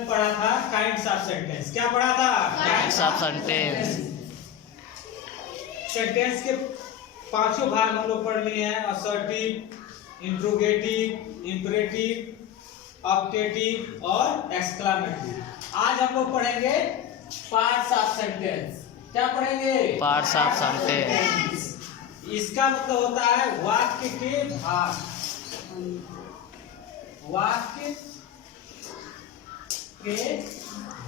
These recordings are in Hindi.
में पढ़ा था काइंड्स ऑफ सेंटेंस। क्या पढ़ा था? Kinds of sentence. सेंटेंस के पांचों भाग हम लोग पढ़ लिए हैं, असर्टिव, इंट्रोगेटिव, इंपरेटिव, ऑप्टेटिव और एक्सक्लामेटरी। आज हम लोग पढ़ेंगे पार्ट्स ऑफ सेंटेंस। क्या पढ़ेंगे? Parts of sentence. इसका मतलब होता है वाक्य के भाग। वाक्य के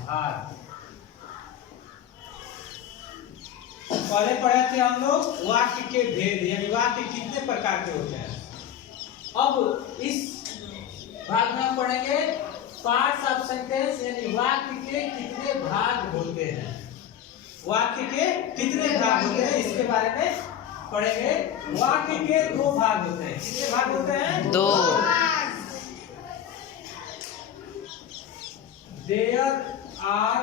भाग। पहले पढ़े थे हम लोग वाक्य के भेद, यानी वाक्य कितने प्रकार के होते हैं। अब इस भाग में हम पढ़ेंगे पार्ट्स ऑफ सेंटेंस, यानी वाक्य के कितने भाग होते हैं। वाक्य के कितने भाग होते हैं इसके बारे में पढ़ेंगे। वाक्य के दो भाग होते हैं। कितने भाग होते हैं? दो। There are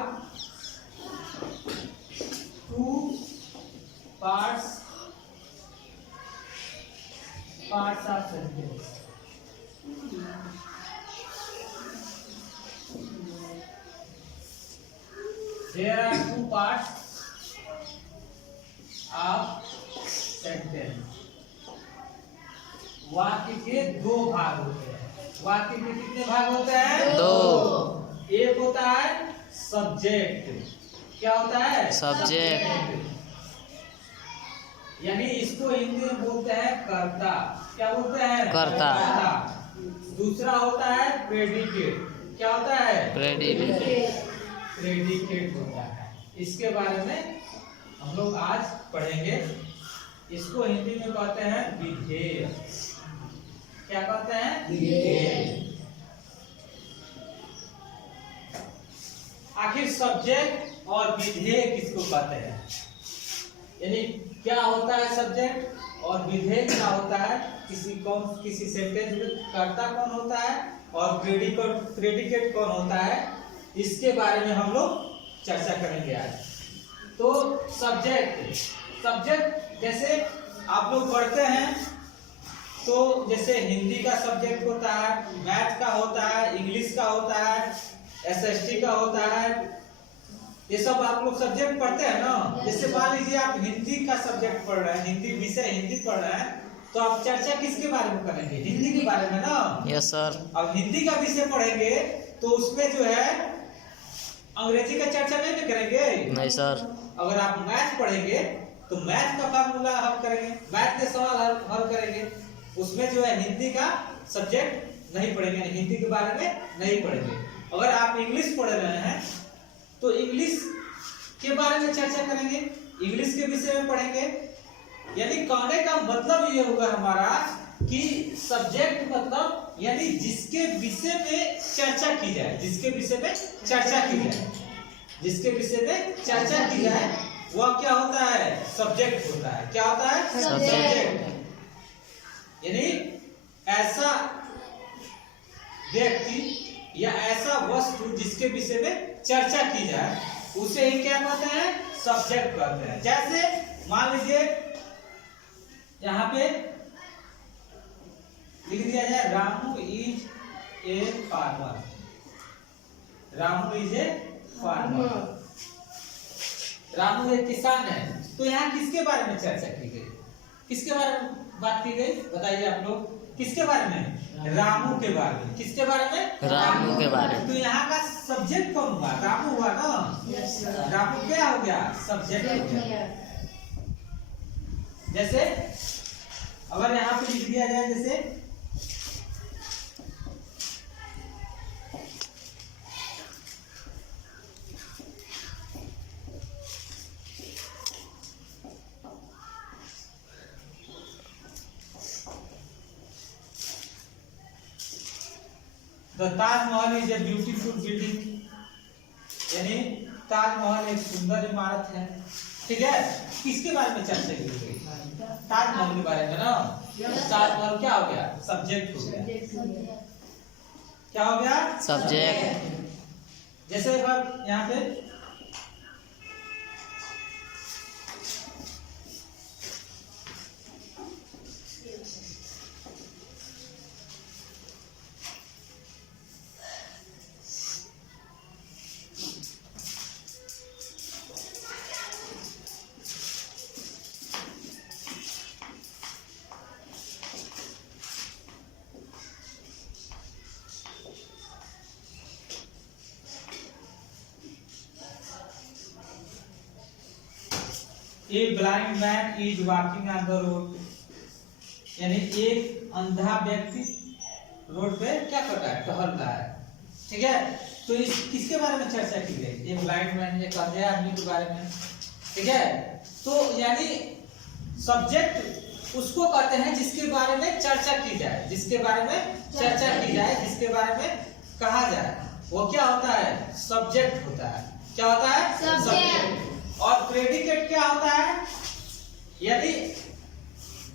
two parts of sentence. There are two parts of sentence. वाक्य के दो भाग होते हैं। वाक्य के कितने भाग होते हैं? दो। एक होता है सब्जेक्ट। क्या होता है? सब्जेक्ट। यानी इसको हिंदी में बोलते हैं कर्ता। क्या बोलते हैं? कर्ता। दूसरा होता है प्रेडिकेट। क्या होता है? प्रेडिकेट। प्रेडिकेट होता है। इसके बारे में हम लोग आज पढ़ेंगे। इसको हिंदी में कहते हैं विधेय। क्या कहते हैं? विधेय। आखिर सब्जेक्ट और विधेय किसको कहते हैं? यानी क्या होता है सब्जेक्ट और विधेय क्या होता है? किसी सेंटेंस में कर्ता कौन होता है और प्रेडिकेट कौन होता है, इसके बारे में हम लोग चर्चा करेंगे आज। तो सब्जेक्ट जैसे आप लोग पढ़ते हैं तो जैसे हिंदी का सब्जेक्ट होता है, मैथ का होता है, इंग्लिश का होता है, एसएसटी का होता है। ये सब आप लोग सब्जेक्ट पढ़ते हैं ना। जैसे मान लीजिए आप हिंदी का सब्जेक्ट पढ़ रहे हैं, हिंदी विषय हिंदी पढ़ रहे हैं, तो आप चर्चा किसके बारे में करेंगे? हिंदी के बारे में ना। Yes sir. अब हिंदी का विषय पढ़ेंगे तो उसमें जो है अंग्रेजी का चर्चा नहीं करेंगे। नहीं सर। अगर आप मैथ पढ़ेंगे तो मैथ का फार्मूला हल करेंगे, मैथ के सवाल हल करेंगे। उसमें जो है हिंदी का सब्जेक्ट नहीं पढ़ेंगे, हिंदी के बारे में नहीं पढ़ेंगे। अगर आप इंग्लिश पढ़ रहे हैं तो इंग्लिश के बारे में चर्चा करेंगे, इंग्लिश के विषय में पढ़ेंगे। यानी कहने का मतलब ये होगा हमारा कि सब्जेक्ट मतलब यानी जिसके विषय में चर्चा की जाए, जिसके विषय में चर्चा की जाए, जिसके विषय में चर्चा की जाए, वह क्या होता है? सब्जेक्ट होता है। क्या होता है? सब्जेक्ट। यानी ऐसा व्यक्ति या ऐसा वस्तु जिसके विषय में चर्चा की जाए, उसे ही क्या कहते हैं? सब्जेक्ट कहते हैं। जैसे मान लीजिए यहाँ पे लिख दिया जाए Ramu is a farmer. Ramu is a farmer. Ramu एक किसान है। तो यहाँ किसके बारे में चर्चा की गई? किसके बारे में बात की गई? बताइए आप लोग। किसके बारे में? रामू के बारे में। किसके बारे में? रामू के बारे में। तो यहाँ का सब्जेक्ट कौन हुआ? रामू हुआ ना। रामू क्या हो गया? सब्जेक्ट हो गया। जैसे अगर यहाँ पे लिख दिया जाए जैसे the Taj Mahal is a beautiful building. यानी ताजमहल एक सुंदर इमारत है। ठीक है। किसके बारे में चर्चा की गई? ताजमहल के बारे में ना। ताजमहल क्या हो गया? सब्जेक्ट हो गया। क्या हो गया? सब्जेक्ट। जैसे यहाँ पे a blind man is walking on the road, यानी एक अंधा व्यक्ति रोड पे क्या कर रहा है, टहल रहा है। ठीक है, तो इस किसके बारे में चर्चा की गई, एक ब्लाइंड मैन, एक अंधे आदमी के बारे में। ठीक है, तो यानी सब्जेक्ट उसको कहते हैं जिसके बारे में चर्चा की जाए, जिसके बारे में चर्चा की जाए, जिसके बारे में कहा जाए, वो क्या होता है, सब्जेक्ट होता है। क्या होता है, सब्जेक्ट। और प्रेडिकेट क्या होता है, यदि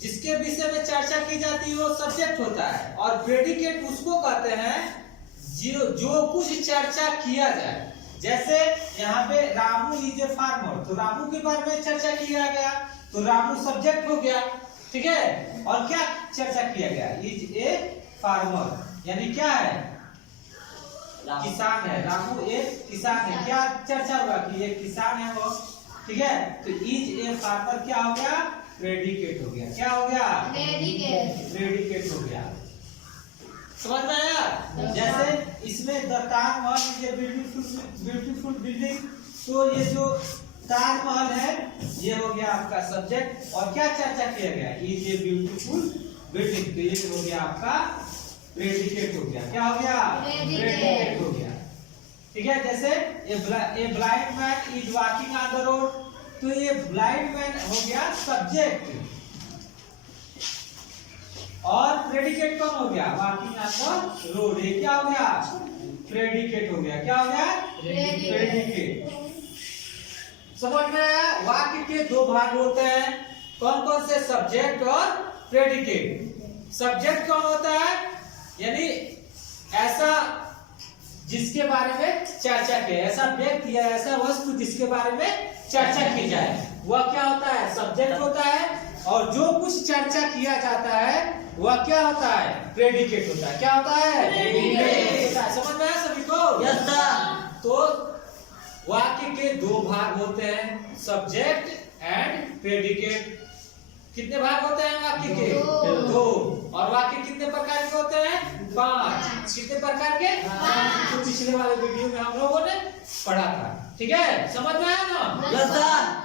जिसके विषय में चर्चा की जाती है वो सब्जेक्ट होता है, और प्रेडिकेट उसको कहते हैं जो कुछ चर्चा किया जाए। जैसे यहाँ पे रामू इज ए फार्मर, तो रामू के बारे में चर्चा किया गया, तो रामू सब्जेक्ट हो गया। ठीक है, और क्या चर्चा किया गया, इज ए फार्मर, यानी क्या है, किसान है, रामू एक किसान है। क्या चर्चा हुआ कि ये किसान है वो। ठीक है, तो इज ए फार्मर क्या हो गया, प्रेडिकेट हो गया। क्या हो गया, प्रेडिकेट हो गया। समझ में आया। जैसे इसमें the Taj Mahal is a beautiful building, तो ये जो ताजमहल है ये हो गया आपका सब्जेक्ट, और क्या चर्चा किया गया, इज ए ब्यूटीफुल बिल्डिंग, तो ये हो गया आपका प्रेडिकेट हो गया। क्या हो गया, प्रेडिकेट हो गया। ठीक है, जैसे a blind man is walking on the road, तो ये ब्लाइंड मैन हो गया सब्जेक्ट, और प्रेडिकेट कौन हो गया, वॉकिंग ऑन द रोड, ये क्या हो गया, प्रेडिकेट हो गया। क्या हो गया, प्रेडिकेट। समझ में आया। वाक्य के दो भाग होते हैं, कौन कौन से, सब्जेक्ट और प्रेडिकेट। सब्जेक्ट कौन होता है, यानी ऐसा जिसके बारे में चर्चा की, ऐसा व्यक्ति या ऐसा वस्तु जिसके बारे में चर्चा की जाए, वह क्या होता है, सब्जेक्ट होता है। और जो कुछ चर्चा किया जाता है वह क्या होता है, प्रेडिकेट होता है। क्या होता है, प्रेडिकेट। समझ में आया सभी को। Yes sir. तो वाक्य के दो भाग होते हैं, सब्जेक्ट एंड प्रेडिकेट। कितने भाग होते हैं वाक्य के, दो। और वाक्य कितने प्रकार के होते हैं, 5। कितने प्रकार के, तो पिछले वाले वीडियो में हम लोगों ने पढ़ा था। ठीक है, समझ में आया ना। Yes sir.